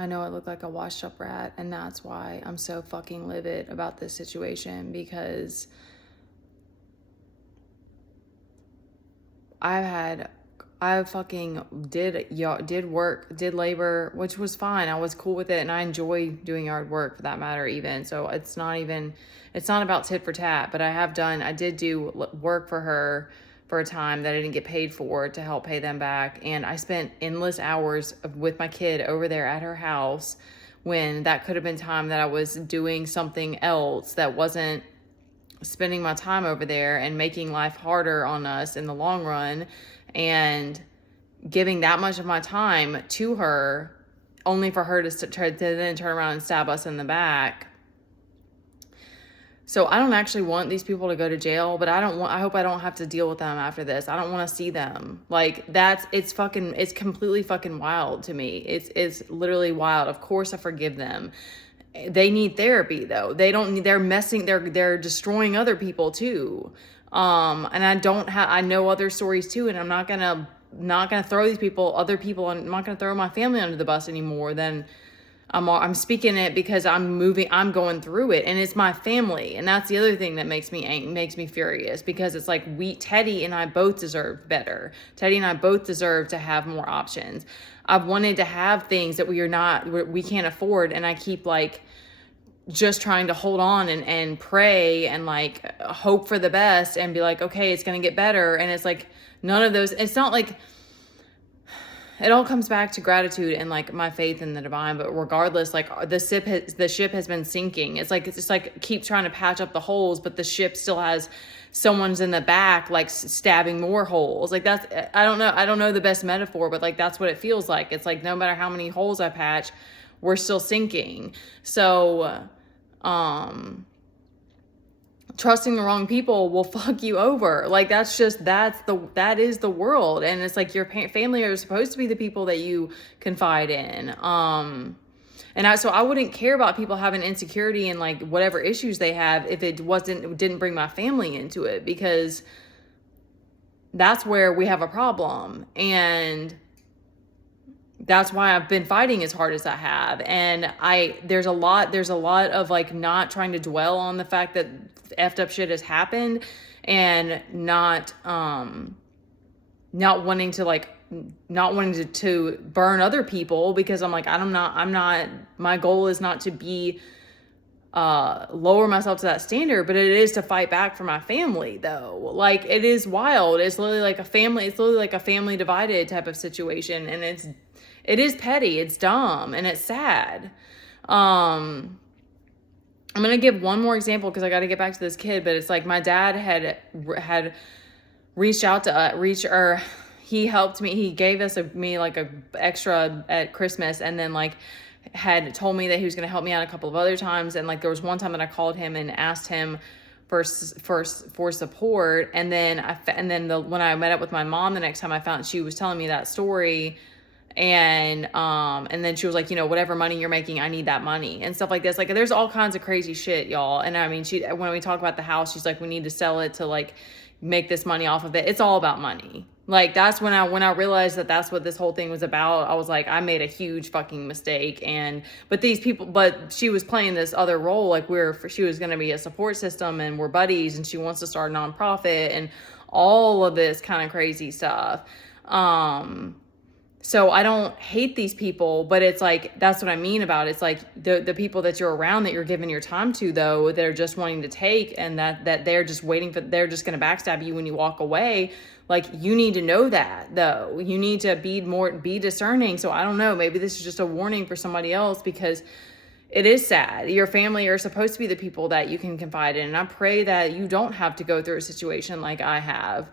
I know I look like a washed up rat, and that's why I'm so fucking livid about this situation, because I fucking did work, did labor, which was fine. I was cool with it, and I enjoy doing yard work for that matter even. So it's not about tit for tat, but I did do work for her for a time that I didn't get paid for to help pay them back. And I spent endless hours with my kid over there at her house when that could have been time that I was doing something else that wasn't spending my time over there and making life harder on us in the long run, and giving that much of my time to her only for her to try to then turn around and stab us in the back. So I don't actually want these people to go to jail, but I hope I don't have to deal with them after this. I don't want to see them. Like, it's completely fucking wild to me. It's literally wild. Of course I forgive them. They need therapy though. They're destroying other people too. And I know other stories too, and I'm not gonna throw I'm not gonna throw my family under the bus anymore. Then I'm speaking it because I'm going through it, and it's my family. And that's the other thing that makes me furious, because it's like Teddy and I both deserve better. Teddy and I both deserve to have more options. I've wanted to have things that we can't afford. And I keep like just trying to hold on and pray and like hope for the best and be like, okay, it's going to get better. And it's like, none of those, it's not like, it all comes back to gratitude and like my faith in the divine. But regardless, like the ship has been sinking. It's just like keep trying to patch up the holes, but the ship still has someone's in the back, like stabbing more holes. Like I don't know the best metaphor, but like that's what it feels like. It's like no matter how many holes I patch, we're still sinking. So, trusting the wrong people will fuck you over. Like that is the world. And it's like your family are supposed to be the people that you confide in. So I wouldn't care about people having insecurity and like whatever issues they have if it didn't bring my family into it, because that's where we have a problem. And that's why I've been fighting as hard as I have. And there's a lot of like not trying to dwell on the fact that effed up shit has happened, and not wanting to burn other people, because I'm like, my goal is not to be lower myself to that standard, but it is to fight back for my family though. Like it is wild. It's literally like a family divided type of situation, and it is petty, it's dumb, and it's sad. I'm going to give one more example because I got to get back to this kid, but it's like my dad had reached out to he helped me. He gave me like a extra at Christmas, and then like had told me that he was going to help me out a couple of other times. And like there was one time that I called him and asked him for support. And then when I met up with my mom the next time, I found she was telling me that story. And then she was like, whatever money you're making, I need that money and stuff like this. Like there's all kinds of crazy shit, y'all. And I mean, when we talk about the house, she's like, we need to sell it to like make this money off of it. It's all about money. Like that's when I realized that that's what this whole thing was about. I was like, I made a huge fucking mistake. But she was playing this other role. Like she was going to be a support system, and we're buddies, and she wants to start a nonprofit and all of this kind of crazy stuff. So I don't hate these people, but it's like, that's what I mean about it. It's like the people that you're around, that you're giving your time to though, that are just wanting to take, and that they're just they're just going to backstab you when you walk away. Like you need to know that though. You need to be discerning. So I don't know, maybe this is just a warning for somebody else, because it is sad. Your family are supposed to be the people that you can confide in. And I pray that you don't have to go through a situation like I have,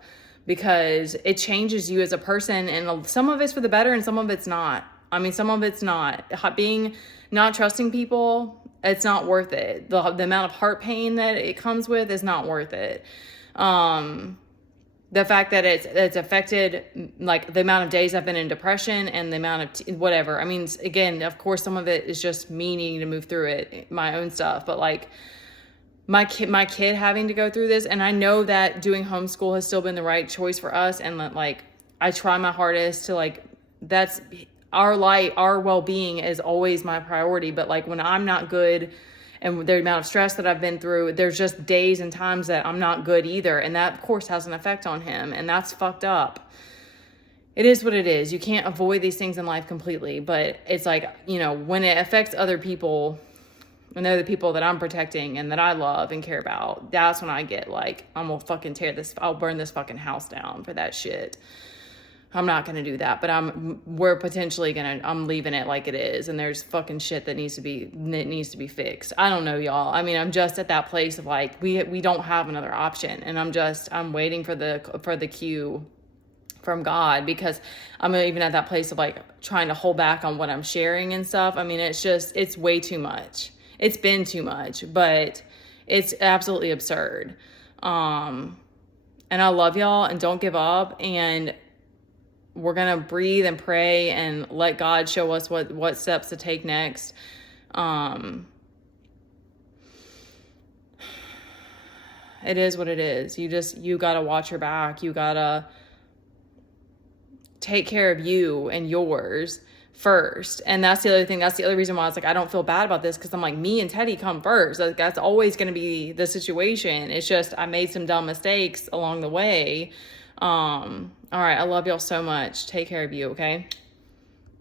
because it changes you as a person, and some of it's for the better and some of it's not. I mean, some of it's not. Not trusting people, it's not worth it. The amount of heart pain that it comes with is not worth it. The fact that it's affected, like the amount of days I've been in depression and the amount of whatever. I mean, again, of course, some of it is just me needing to move through it, my own stuff, but like, my kid having to go through this. And I know that doing homeschool has still been the right choice for us. And like, I try my hardest to like, our well-being is always my priority. But like when I'm not good and the amount of stress that I've been through, there's just days and times that I'm not good either. And that of course has an effect on him. And that's fucked up. It is what it is. You can't avoid these things in life completely, but it's like, you know, when it affects other people and they're the people that I'm protecting and that I love and care about, that's when I get like, I'm gonna fucking I'll burn this fucking house down for that shit. I'm not going to do that, but I'm leaving it like it is. And there's fucking shit that needs to be fixed. I don't know, y'all. I mean, I'm just at that place of like, we don't have another option. And I'm waiting for the cue from God, because I'm even at that place of like trying to hold back on what I'm sharing and stuff. I mean, it's way too much. It's been too much, but it's absolutely absurd. And I love y'all, and don't give up. And we're going to breathe and pray and let God show us what steps to take next. It is what it is. You got to watch your back. You got to take care of you and yours first. And that's the other thing. That's the other reason why I was like, I don't feel bad about this, because I'm like, me and Teddy come first. Like, that's always going to be the situation. It's just I made some dumb mistakes along the way. All right. I love y'all so much. Take care of you. Okay.